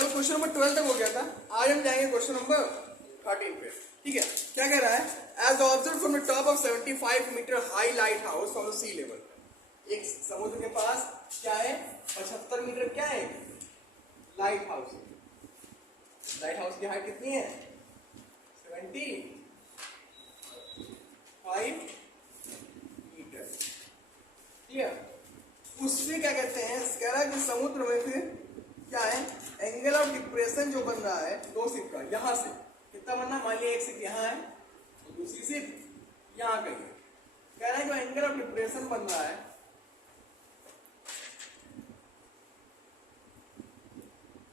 कल question number 12 तक हो गया था, आज हम जाएंगे क्वेश्चन नंबर 13 पे। ठीक है, क्या कह रहा है? As observe from the top of 75 metre high lighthouse from the sea level. एक समुद्र के पास क्या है, 75 मीटर क्या है, लाइट हाउस है। लाइट हाउस की हाइट कितनी है? 75 मीटर। ठीक है, उससे क्या कहते हैं, कह रहा है कि समुद्र में फिर क्या है, एंगल ऑफ डिप्रेशन जो बन रहा है दो शिप का, यहां से कितना बनना, मान लिया एक शिप यहाँ है और दूसरी शिप यहाँ कहीं है। कह रहा है जो एंगल ऑफ डिप्रेशन बन रहा है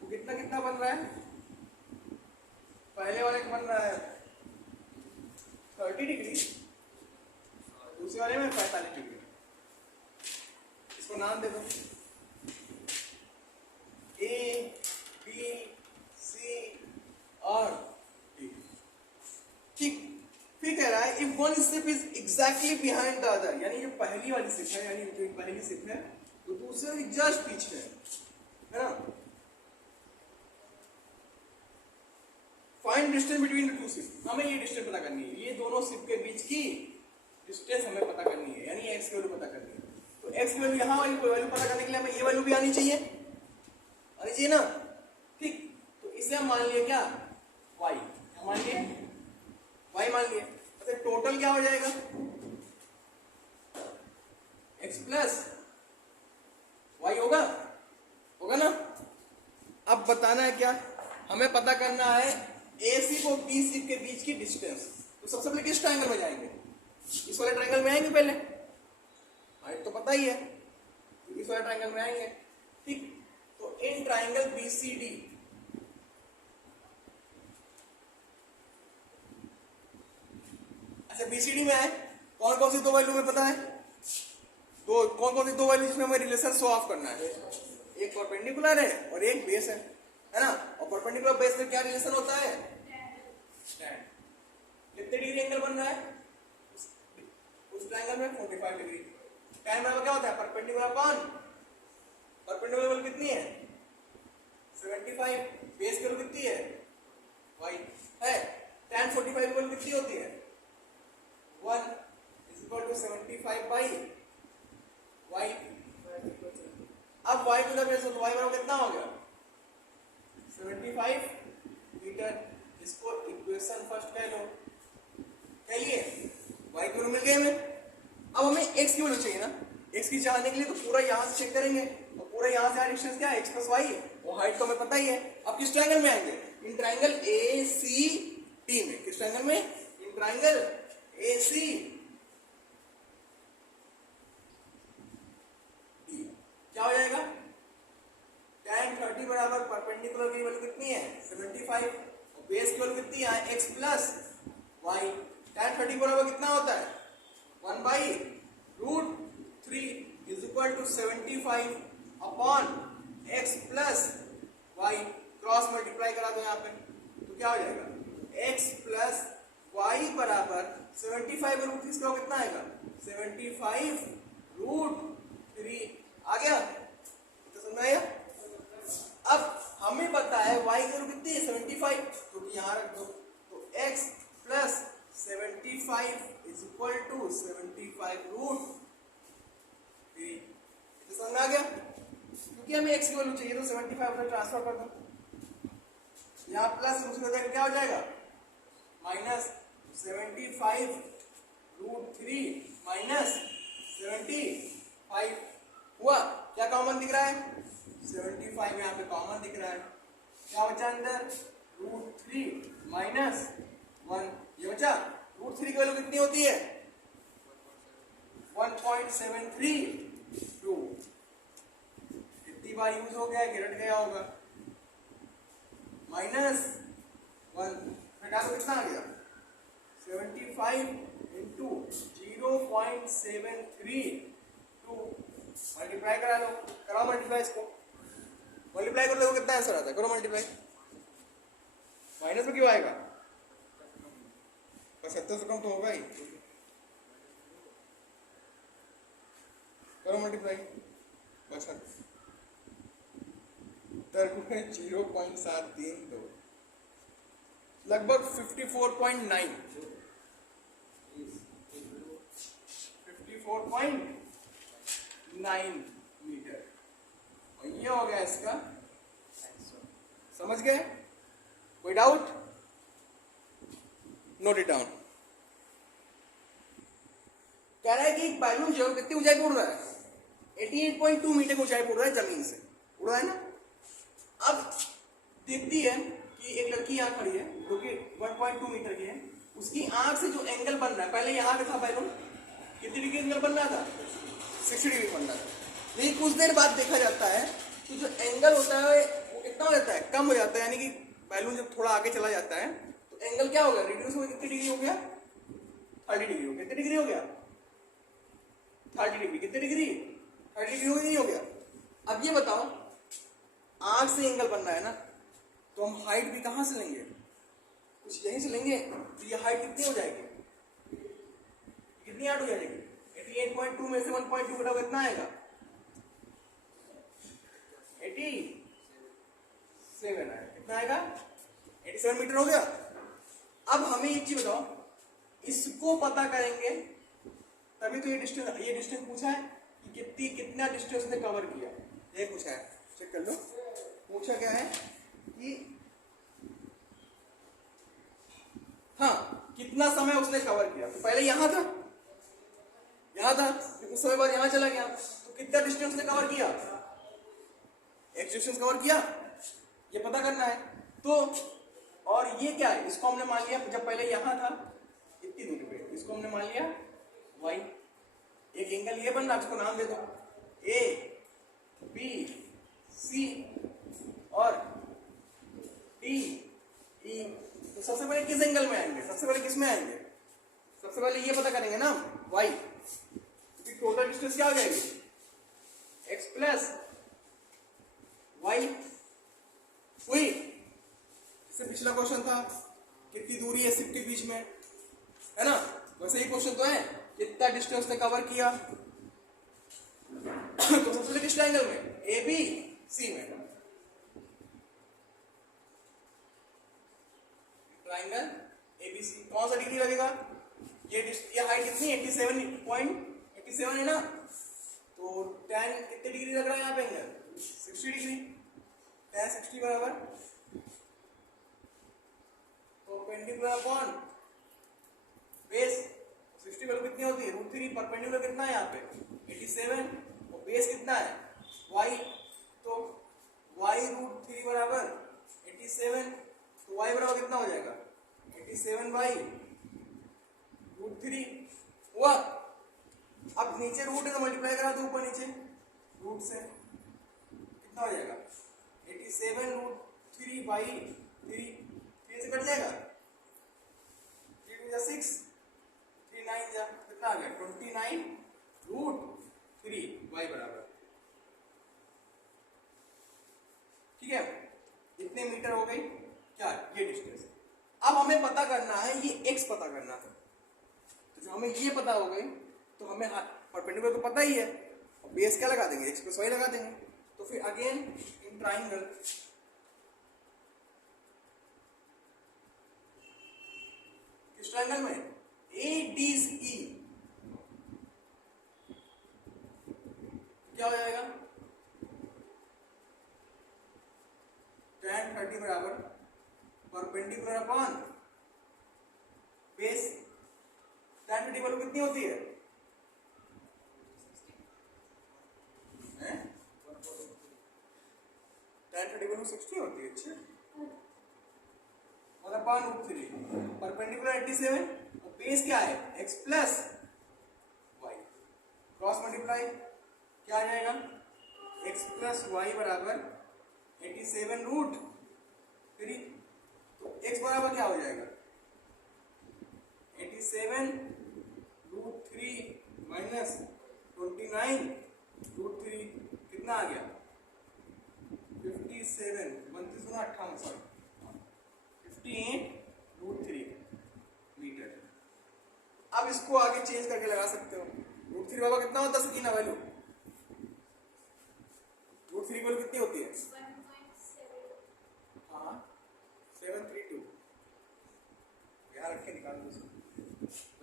वो कितना कितना बन रहा है। पहले वाले का बन रहा है 30 डिग्री, दूसरे वाले में 45 डिग्री। इसको नाम दे दो ए, बी, सी और डी। ठीक, फिर कह रहा है if one ship is exactly behind the other, यानी जो पहली वाली शिप है, यानी जो पहली शिप है तो दूसरे वाली जस्ट पीछे है ना। Find distance between the two ship, हमें ये डिस्टेंस पता करनी है, ये दोनों शिप के बीच की डिस्टेंस हमें पता करनी है, यानी एक्स की वैल्यू पता करनी है। तो एक्स की वैल्यू यहाँ वाली वैल्यू पता करने के लिए हमें ये वैल्यू भी आनी चाहिए ना। ठीक, तो इसे हम मान लिए क्या, y, क्या मान लिए, y मान लिए। तो टोटल क्या हो जाएगा, x प्लस y होगा ना। अब बताना है क्या, हमें पता करना है ए सी को बी सी के बीच की डिस्टेंस। तो सबसे पहले किस ट्रायंगल में जाएंगे, इस वाले ट्रायंगल में आएंगे पहले, हाइट तो पता ही है, इस वाले ट्रायंगल में आएंगे। ठीक, तो इन ट्रायंगल बीसीडी अच्छा बीसीडी में आए, कौन कौन सी दो वैल्यू में पता है, दो कौन कौन सी दो वैल्यू जिसमें हमें रिलेशन शो ऑफ करना है, एक परपेंडिकुलर है और एक बेस है ना। और परपेंडिकुलर बेस में क्या रिलेशन होता है, tan। कितने डिग्री एंगल बन रहा है उस ट्रायंगल में, 45 डिग्री। tan बराबर क्या होता है, परपेंडिकुलर अपॉन परपेंडिकुलर कितनी है 75, बेस की वैल्यू कितनी है y है, tan 45 की वैल्यू कितनी होती है 1 is equal to 75 by y। अब y को बेस हो तो y बराबर कितना हो गया 75 मीटर। इसको इक्वेशन फर्स्ट कह लो, कह लिए, y की वैल्यू मिल गई हमें। अब हमें x की वैल्यू चाहिए ना, x की जानने के लिए तो पूरा यहां से चेक करेंगे, और पूरा यहां से डिस्टेंस क्या है x प्लस y है, वो हाइट तो हमें पता ही है। अब किस ट्रायंगल में आएंगे, in triangle A C D में। किस ट्रायंगल में, in triangle A C D. क्या हो जाएगा, tan 30 बराबर परपेंडिकुलर की वैल्यू कितनी है 75 और बेस की वैल्यू कितनी है x प्लस y। tan 30 बराबर कितना होता है 1 by root 3 is equal to 75 upon x plus y। Cross multiply करा दो यहाँ पे तो क्या हो जाएगा x प्लस y बराबर 75 रूट 3 का कितना आएगा 75 रूट 3। आ गया, तो समझ आया। अब हमें पता है y की वैल्यू कितनी है 75, तो यहाँ रख दो, तो x plus 75 is equal to 75 root 3। तो समझ आ गया, क्योंकि हमें x की वैल्यू चाहिए तो 75 उधर ट्रांसफर कर दो, यहाँ प्लस दूसरी जगह क्या हो जाएगा माइनस 75 रूट 3 माइनस 75 हुआ। क्या कॉमन दिख रहा है 75 यहाँ पे कॉमन दिख रहा है, क्या बचा अंदर रूट 3 माइनस 1, ये बचा। रूट 3 की वैल्यू कितनी होती है 1.732। कितनी बार यूज हो गया, गिरट गया होगा, माइनस 1 घटा तो कितना आ गया 75 इंटू 0.732। मल्टीप्लाई करा लो, कराओ मल्टीप्लाई, इसको मल्टीप्लाई कर लो कितना आंसर आता है, करो मल्टीप्लाई। माइनस में क्यों आएगा, 75 से कम तो होगा ही, करो मल्टीप्लाई। बस टर्बुलेंस 0.732 लगभग 54.9 मीटर। और ये हो गया इसका, समझ गए? कोई डाउट? Note it down. कह रहा है कि एक बैलून जो कितनी ऊंचाई पे उड़ रहा है? 88.2 मीटर की ऊंचाई पे उड़ रहा है जमीन से, उड़ रहा है ना। अब देखती है कि एक लड़की यहाँ खड़ी है जो कि 1.2 मीटर की है, उसकी आंख से जो एंगल बन रहा है, पहले यहाँ पे था बैलून, कितनी डिग्री एंगल बन रहा था? 60 डिग्री बन रहा था। लेकिन कुछ देर बाद देखा जाता है तो जो एंगल होता है वो कितना हो जाता है? कम हो जाता है। यानी कि बैलून जब थोड़ा आगे चला जाता है तो एंगल क्या हो गया? रिड्यूस हो, कितनी डिग्री हो गया? 30 डिग्री हो गया। कितनी डिग्री हो गया? 30 डिग्री। कितनी डिग्री? 30 डिग्री हो गई, नहीं हो गया? अब ये बताओ, आंख से एंगल बन रहा है ना, तो हम हाइट भी कहां से लेंगे? कुछ यहीं से लेंगे। तो ये हाइट कितनी हो जाएगी? कितनी हाइट हो जाएगी? 88.2 में से 1.2 घटाओ, कितना आएगा? 87 आएगा। कितना आएगा? 87 मीटर हो गया। अब हमें एक चीज बताओ, इसको पता करेंगे तभी तो ये डिस्टेंस पूछा है कि कितना डिस्टेंस ने कवर किया, ये पूछा है। चेक कर लो, पूछा क्या है कि हाँ कितना समय उसने कवर किया। तो पहले यहां था, कुछ समय बाद यहां चला गया, तो कितना डिस्टेंस ने कवर किया? एक डिस्टेंस कवर किया, ये पता करना है। तो और ये क्या है? इसको हमने मान लिया, जब पहले यहां था इतनी दूरी पे, इसको हमने मान लिया y। एक एंगल ये बन रहा है, इसको नाम दे दो A, B, C और D, E। तो सबसे पहले किस एंगल में आएंगे? सबसे पहले किस में आएंगे? सबसे पहले ये पता करेंगे ना y, क्योंकि टोटल डिस्टेंस क्या हो जाएगी? x प्लस y हुई। इससे पिछला क्वेश्चन था कितनी दूरी है शिफ्ट के बीच में, है ना? वैसे ही क्वेश्चन तो है कितना डिस्टेंस ने कवर किया। तो सबसे पहले किस ट्रायंगल में? ए बी सी में। ट्रायंगल एबीसी, कौन सा डिग्री लगेगा? ये हाइट कितनी? 87.87 है ना। तो tan कितनी डिग्री लग रहा है यहाँ पे? Angle 60 degree. tan 60 बराबर परपेंडिकुलर अपॉन बेस। 60 वैल्यू कितनी होती है? √3। परपेंडिकुलर कितना है यहाँ पे? 87। और बेस कितना है? y। तो y √3 बराबर 87। तो y बराबर कितना हो जाएगा? 87/√3 हुआ। अब नीचे रूट है तो मल्टीप्लाई करा दो ऊपर नीचे रूट से, कितना हो जाएगा? 87√3/3। 3 से कट जाएगा, 3 2 6, 3 9 जा, कितना आ गया? 29√3 y बराबर। ठीक है, इतने मीटर हो गई क्या? ये डिस्टेंस। अब हमें पता करना है ये x पता करना है। तो जो हमें ये पता हो गई तो हमें परपेंडिकुलर तो पता ही है, और बेस क्या लगा देंगे? x प्लस y लगा देंगे। तो फिर अगेन इन ट्राइंगल किस ट्राइंगल में? ADCE क्या हो जाएगा? tan 30 बराबर perpendicular upon base. tan 30 value कितनी होती है? tan 30 वैल्यू 60 होती है। अच्छा, और अपॉन √3 परपेंडिकुलर 87 और बेस क्या है? x plus y। Cross multiply क्या आ जाएगा? x प्लस y बराबर 87√3। तो x बराबर क्या हो जाएगा? 87√3 माइनस 29√3 कितना आ गया? 57 28 सॉरी 58√3 मीटर। अब इसको आगे चेंज करके लगा सकते हो। √3 बाबा कितना होता है? सकीना वैल्यू √3 वैल्यू कितनी होती है? हाँ 732 यहाँ रख के निकाल दो उसको।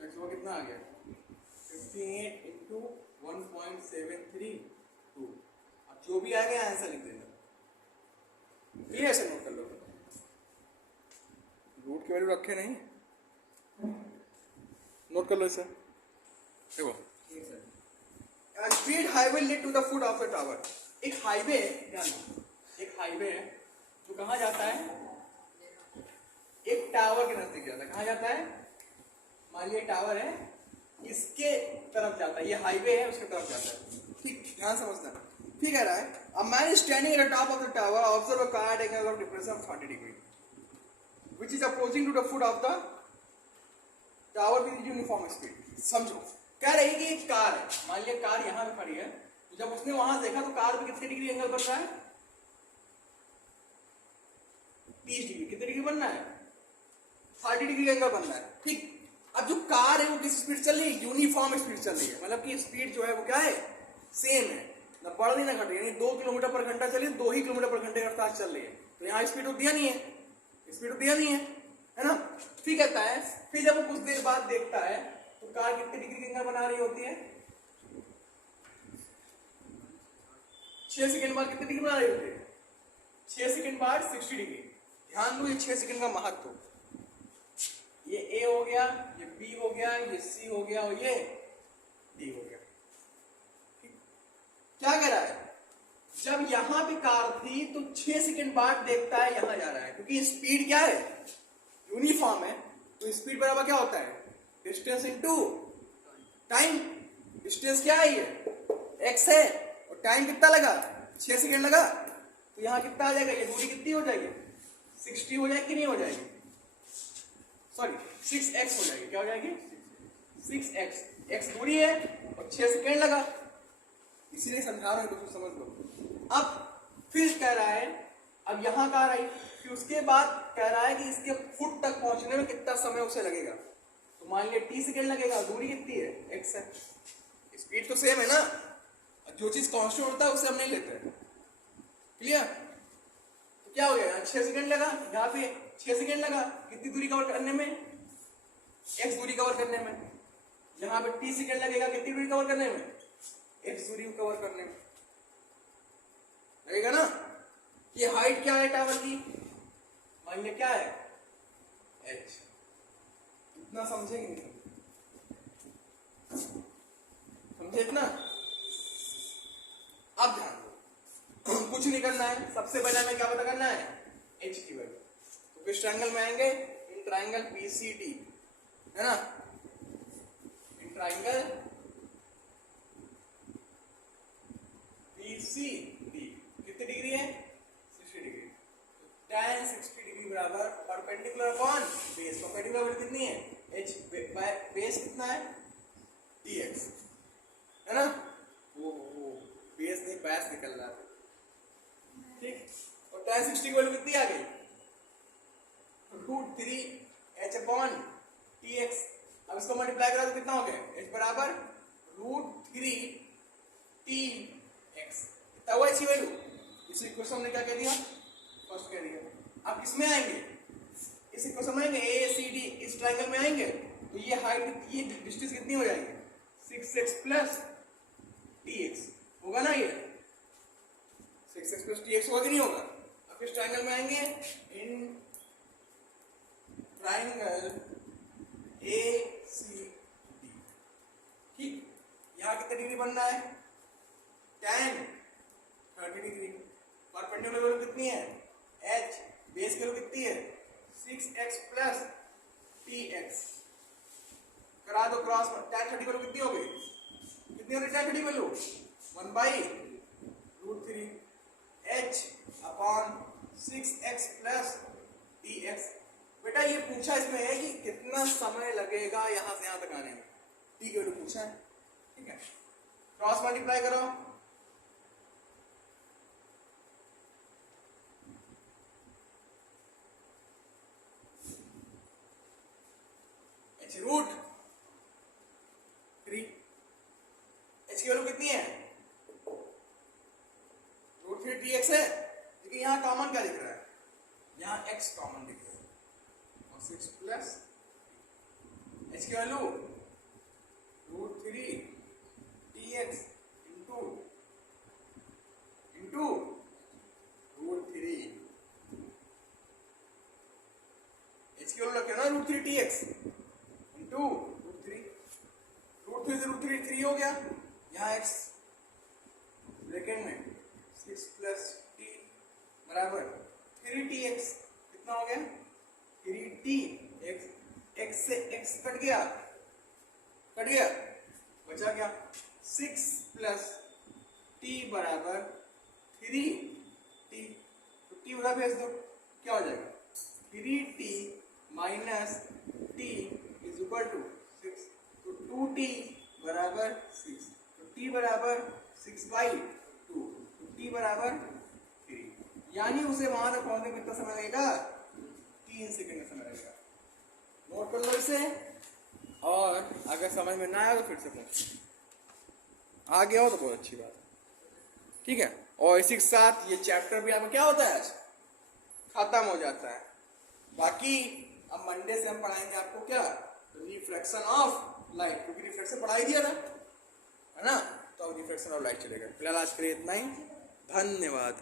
तो वो कितना आ गया 58 इंटू 1.732। अब जो भी आएगा आंसर लिख देना। क्लियर से नोट कर लो। रूट की वैल्यू रखे नहीं, नोट कर लो इसे। देखो speed highway lead to the foot of the tower. एक हाईवे है जो कहाँ जाता है, एक टावर के नजदीक जाता है। कहाँ जाता है, मान लिया टावर है, इसके तरफ जाता है, ये हाईवे है उसके तरफ जाता है। ठीक, ध्यान समझना। ठीक है, a man is standing at the top of the tower, observe a car at angle of depression of 30 degree which is approaching to the foot of the tower with uniform speed. समझो, कह रही है कि एक car है, मान लिया car यहाँ पे खड़ी है, तो जब उसने वहां देखा तो कार पे कितने डिग्री एंगल बन रहा है, 30 डिग्री। कितने डिग्री बनना है, 30 डिग्री एंगल बन रहा है। ठीक, अब जो कार है वो किस स्पीड चल रही है, यूनिफॉर्म स्पीड चल रही है, मतलब कि स्पीड जो है वो क्या है, सेम है, ना बढ़ रही ना घट रही, यानी 2 किलोमीटर पर घंटा चली, 2 ही किलोमीटर पर घंटे के रफ्तार चल रही है। तो यहाँ स्पीड तो दिया नहीं है, स्पीड तो दिया नहीं है ना। फिर कहता है, फिर जब वो कुछ देर बाद देखता है तो कार कितने डिग्री एंगल बना रही होती है, 6 सेकंड बाद कितने डिग्री बना रही होती है, 6 सेकंड बाद 60 डिग्री। ध्यान दो, ये 6 सेकंड का महत्व। ये ए हो गया, ये बी हो गया, ये सी हो गया और ये डी हो गया। क्या कह रहा है, जब यहां पे कार थी तो 6 सेकंड बाद देखता है यहां जा रहा है, क्योंकि स्पीड क्या है, यूनिफॉर्म है। तो स्पीड बराबर क्या होता है, डिस्टेंस इनटू टाइम। डिस्टेंस क्या है, ये x है, और टाइम कितना लगा, 6 सेकंड लगा, तो यहां कितना आ जाएगा, ये दूरी कितनी हो जाएगी, 60 हो जाएगी कि नहीं हो जाएगी, सॉरी 6x हो जाएगी। क्या हो जाएगी, 6x। x दूरी है और 6 सेकंड लगा, इसीलिए समझा रहा हूं, तो समझ लो। अब फिर कह रहा है, अब यहां कार आई, फिर उसके बाद कह रहा है कि इसके फुट तक पहुंचने में कितना समय उसे लगेगा। तो मान लिया t सेकंड लगेगा, दूरी कितनी है, x है, स्पीड तो सेम है ना, जो चीज कांस्टेंट होता है उसे हम नहीं लेते। क्लियर, तो क्या हो गया, 6 सेकंड लगा, यहाँ पे 6 सेकंड लगा, कितनी दूरी कवर करने में, x दूरी कवर करने में। यहाँ पे t सेकंड लगेगा, कितनी दूरी कवर करने में, x दूरी कवर करने में लगेगा ना। ये हाइट क्या है टावर की, मान लिया क्या है, h। इतना समझेंगे नहीं, समझे इतना। अब ध्यान दो, कुछ नहीं करना है, सबसे पहले हमें क्या पता करना है, h की वैल्यू। तो किस ट्रायंगल में आएंगे, इन ट्रायंगल PCD है ना, इन ट्रायंगल PCD कितनी डिग्री है, 60 डिग्री। tan 60 डिग्री बराबर perpendicular upon base. Perpendicular value कितनी है, h, बेस कितना है, dx है ना। वो बेस नहीं, बैस निकल रहा है। ठीक, और tan 60 की वैल्यू कितनी आ गई, √3 h अपॉन tx। अब इसको मल्टीप्लाई करा तो कितना हो गया, h बराबर √3 tx। कितना हुआ इसकी वैल्यू, इस इक्वेशन ने क्या कह दिया, फर्स्ट कह दिया। अब किसमें आएंगे, इस इक्वेशन में आएंगे, ACD इस ट्रायंगल में आएंगे, तो ये हाइट, ये डिस्टेंस कितनी हो जाएगी, 6x प्लस tx होगा ना, ये 6x प्लस tx होगा कि नहीं होगा। अब इस ट्रायंगल में आएंगे, इन ट्रायंगल ACD। ठीक, यहाँ कितने डिग्री बनना है, tan 30 डिग्री। परपेंडिकुलर वैल्यू कितनी है, h, बेस की वैल्यू कितनी है, 6x प्लस tx। करा दो क्रॉस, tan 30 वैल्यू कितनी हो गई, कितनी हो गई tan 30 value, 1/√3 h upon 6x plus tx। बेटा ये पूछा इसमें है कि कितना समय लगेगा यहां से यहां तक आने में, t की वैल्यू पूछा है। ठीक है, क्रॉस मल्टीप्लाई करो, √3 h की वैल्यू कितनी है, √3 tx है, लेकिन यहां कॉमन क्या दिख रहा है, यहाँ x कॉमन लिख दो और 6 प्लस h की वैल्यू √3 tx इंटू √3 h की वैल्यू रखे ना √3 tx इंटू √3 से √3 3 हो गया, यहाँ x ब्रैकेट में 6 प्लस t बराबर 3tx कितना हो गया 3t x से x कट गया बचा क्या 6 प्लस t बराबर 3t, तो t उधर भेज दो क्या हो जाएगा 3t minus t is equal to 6, तो 2t बराबर 6, तो t बराबर 6/2, तो t बराबर 3, यानी उसे वहां तक पहुंचने में कितना समय लगेगा 3 सेकंड का समय लगेगा। नोट कर लो इसे, और अगर समझ में ना आया तो फिर से पूछ, आ गया हो तो बहुत अच्छी बात, ठीक है। और इसी के साथ ये चैप्टर भी आपका क्या होता है आज खत्म हो जाता है। बाकी अब मंडे से हम पढ़ाएंगे आपको क्या रिफ्रैक्शन ऑफ लाइट, क्योंकि रिफ्रैक्शन पढ़ा ही दिया था है ना, तो अब रिफ्रैक्शन ऑफ लाइट चलेगा। फिलहाल आज के लिए इतना ही, धन्यवाद।